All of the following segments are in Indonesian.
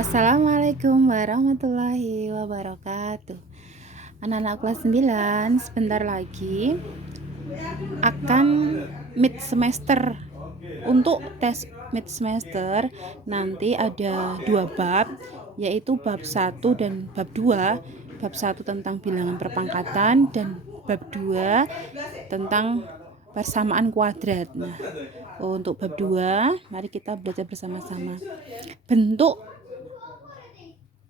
Assalamualaikum warahmatullahi wabarakatuh. Anak-anak kelas 9 sebentar lagi akan mid semester. Untuk tes mid semester nanti ada dua bab, yaitu bab 1 dan bab 2. Bab 1 tentang bilangan perpangkatan dan bab 2 tentang persamaan kuadrat. Nah, untuk bab 2 mari kita belajar bersama-sama. Bentuk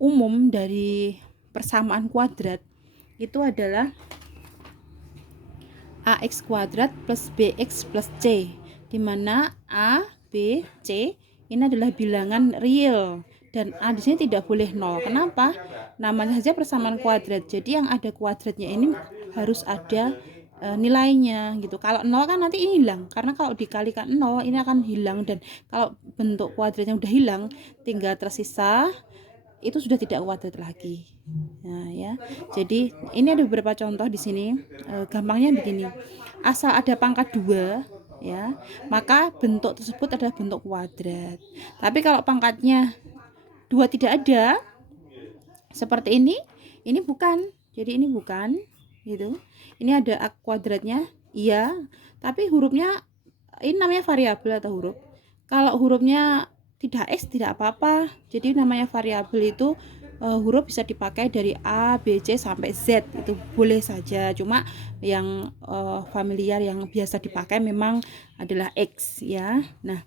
umum dari persamaan kuadrat itu adalah ax kuadrat plus bx plus c, di mana a, b, c ini adalah bilangan real dan a di sini tidak boleh nol. Kenapa? Namanya saja persamaan kuadrat. Jadi yang ada kuadratnya ini harus ada nilainya gitu. Kalau nol kan nanti ini hilang, karena kalau dikalikan nol ini akan hilang, dan kalau bentuk kuadratnya udah hilang tinggal tersisa itu sudah tidak kuadrat lagi. Nah, ya. Jadi ini ada beberapa contoh di sini. Gampangnya begini. Asal ada pangkat 2, ya, maka bentuk tersebut adalah bentuk kuadrat. Tapi kalau pangkatnya 2 tidak ada, seperti ini bukan. Jadi ini bukan gitu. Ini ada kuadratnya, iya, tapi hurufnya ini namanya variabel atau huruf. Kalau hurufnya tidak X tidak apa-apa. Jadi namanya variabel itu huruf bisa dipakai dari A, B, C sampai Z, itu boleh saja. Cuma yang familiar yang biasa dipakai memang adalah X, ya. Nah,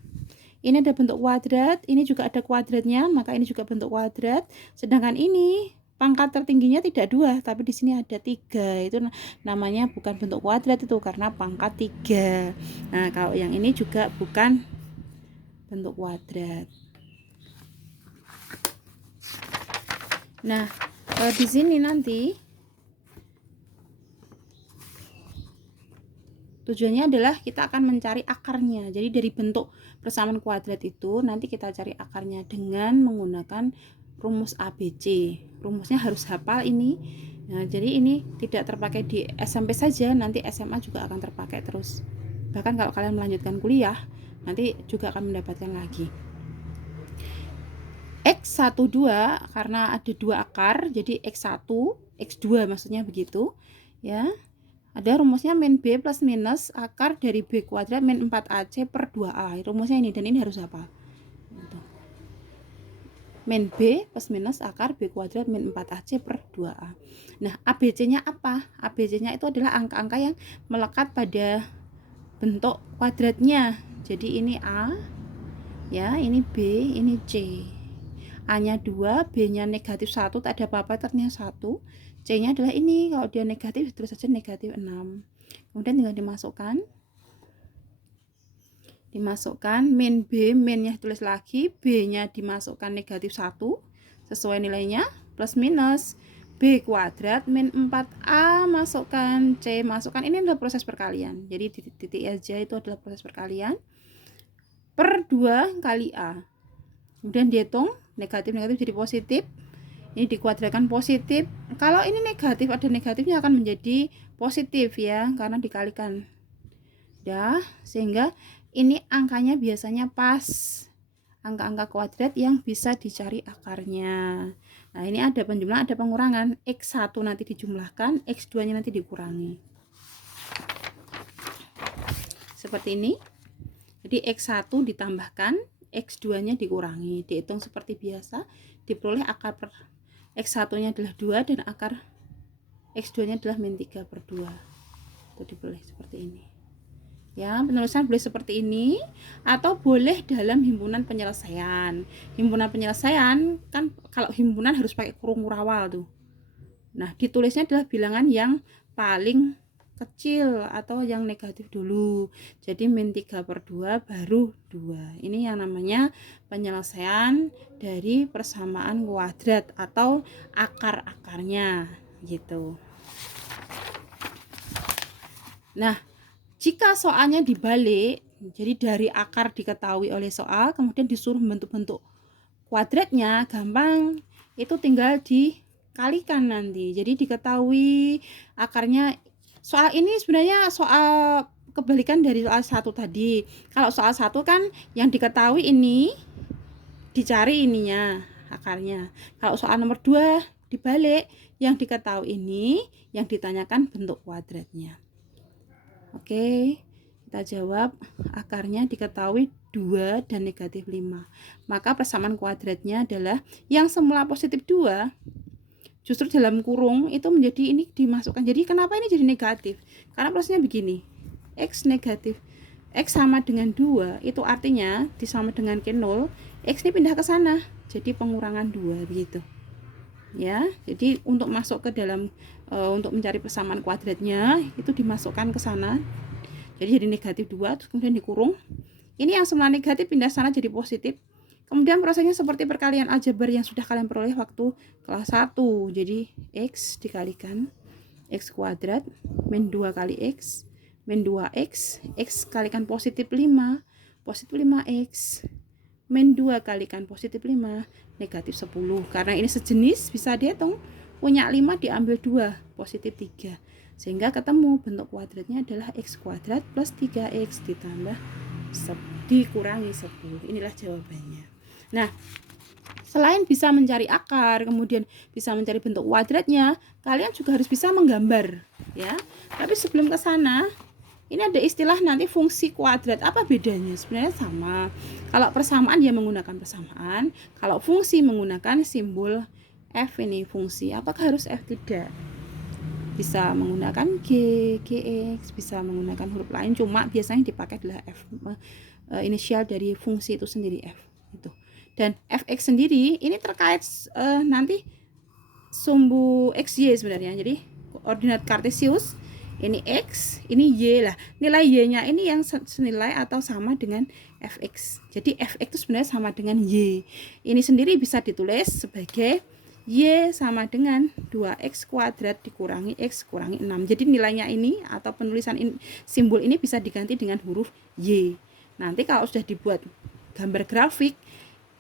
ini ada bentuk kuadrat, ini juga ada kuadratnya, maka ini juga bentuk kuadrat. Sedangkan ini pangkat tertingginya tidak 2, tapi di sini ada 3. Itu namanya bukan bentuk kuadrat itu, karena pangkat 3. Nah, kalau yang ini juga bukan bentuk kuadrat. Nah, di sini nanti tujuannya adalah kita akan mencari akarnya. Jadi dari bentuk persamaan kuadrat itu nanti kita cari akarnya dengan menggunakan rumus ABC. Rumusnya harus hafal ini. Nah, jadi ini tidak terpakai di SMP saja, nanti SMA juga akan terpakai terus. Bahkan kalau kalian melanjutkan kuliah, nanti juga akan mendapatkan lagi. X12 karena ada 2 akar, jadi X1, X2 maksudnya begitu, ya. Ada rumusnya min B plus minus akar dari B kuadrat min 4AC per 2A. Rumusnya ini, dan ini harus apa? Min B plus minus akar B kuadrat min 4AC per 2A. Nah, ABC-nya apa? ABC-nya itu adalah angka-angka yang melekat pada bentuk kuadratnya. Jadi ini A, ya, ini B, ini C. A-nya 2, B-nya negatif 1, tak ada apa-apa, ternyata 1. C-nya adalah ini, kalau dia negatif terus saja negatif 6. Kemudian tinggal dimasukkan min B, minnya tulis lagi, B-nya dimasukkan negatif 1 sesuai nilainya, plus minus B kuadrat min 4A masukkan, C masukkan. Ini adalah proses perkalian, jadi titik aja itu adalah proses perkalian per 2 kali A. Kemudian dihitung, negatif jadi positif, ini dikuadratkan positif. Kalau ini negatif, ada negatifnya akan menjadi positif, ya, karena dikalikan. Sehingga ini angkanya biasanya pas, angka-angka kuadrat yang bisa dicari akarnya. Nah, ini ada penjumlahan, ada pengurangan. X1 nanti dijumlahkan, X2 nya nanti dikurangi, seperti ini. Jadi X1 ditambahkan, X2 nya dikurangi, dihitung seperti biasa, diperoleh akar per X1 nya adalah 2 dan akar X2 nya adalah min 3 per 2. Itu diperoleh seperti ini, ya. Penulisan boleh seperti ini atau boleh dalam himpunan penyelesaian. Himpunan penyelesaian kan kalau himpunan harus pakai kurung murawal tuh. Nah, ditulisnya adalah bilangan yang paling kecil atau yang negatif dulu. Jadi min 3 per 2 baru 2. Ini yang namanya penyelesaian dari persamaan kuadrat atau akar-akarnya gitu. Nah, jika soalnya dibalik, jadi dari akar diketahui oleh soal, kemudian disuruh bentuk-bentuk kuadratnya, gampang, itu tinggal dikalikan nanti. Jadi diketahui akarnya. Soal ini sebenarnya soal kebalikan dari soal 1 tadi. Kalau soal 1 kan yang diketahui ini, dicari ininya, akarnya. Kalau soal nomor 2 dibalik, yang diketahui ini yang ditanyakan bentuk kuadratnya. Oke, kita jawab akarnya diketahui 2 dan negatif 5. Maka persamaan kuadratnya adalah yang semula positif 2 justru dalam kurung itu menjadi ini dimasukkan. Jadi kenapa ini jadi negatif? Karena prosesnya begini. X negatif X sama dengan 2 itu artinya disama dengan ke 0, X ini pindah ke sana. Jadi pengurangan 2 begitu. Ya, jadi untuk masuk ke dalam untuk mencari persamaan kuadratnya itu dimasukkan ke sana. Jadi negatif 2 terus kemudian dikurung. Ini yang semula negatif pindah sana jadi positif. Kemudian prosesnya seperti perkalian aljabar yang sudah kalian peroleh waktu kelas 1. Jadi X dikalikan X kuadrat min 2 kali X min 2X, X kalikan positif 5, positif 5X min 2 kalikan positif 5, negatif 10. Karena ini sejenis bisa dihitung, punya 5 diambil 2, positif 3. Sehingga ketemu bentuk kuadratnya adalah X kuadrat plus 3X ditambah dikurangi 10. Inilah jawabannya. Nah, selain bisa mencari akar, kemudian bisa mencari bentuk kuadratnya, kalian juga harus bisa menggambar, ya. Tapi sebelum ke sana, ini ada istilah nanti fungsi kuadrat. Apa bedanya? Sebenarnya sama. Kalau persamaan dia menggunakan persamaan, kalau fungsi menggunakan simbol F ini fungsi. Apakah harus F? Tidak. Bisa menggunakan G, GX, bisa menggunakan huruf lain, cuma biasanya dipakai adalah F, inisial dari fungsi itu sendiri F itu. Dan fx sendiri ini terkait nanti sumbu xy sebenarnya. Jadi koordinat kartesius ini x, ini y lah. Nilai y-nya ini yang senilai atau sama dengan fx. Jadi fx itu sebenarnya sama dengan y. Ini sendiri bisa ditulis sebagai y sama dengan 2x kuadrat dikurangi x kurangi 6. Jadi nilainya ini atau penulisan simbol ini bisa diganti dengan huruf y. Nanti kalau sudah dibuat gambar grafik,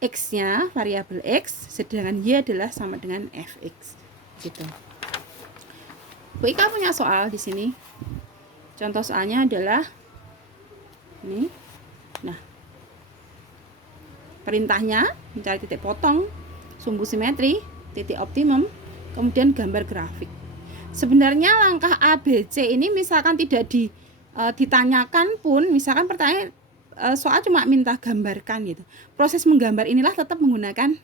x-nya variabel x, sedangkan y adalah sama dengan fx. Gitu. Bu Ika punya soal di sini. Contoh soalnya adalah ini. Nah, perintahnya mencari titik potong, sumbu simetri, titik optimum, kemudian gambar grafik. Sebenarnya langkah A, B, C ini misalkan tidak ditanyakan pun, misalkan pertanyaan soal cuma minta gambarkan gitu. Proses menggambar inilah tetap menggunakan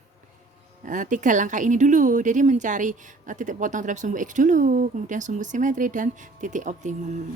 3 langkah ini dulu. Jadi mencari titik potong terhadap sumbu X dulu, kemudian sumbu simetri dan titik optimum.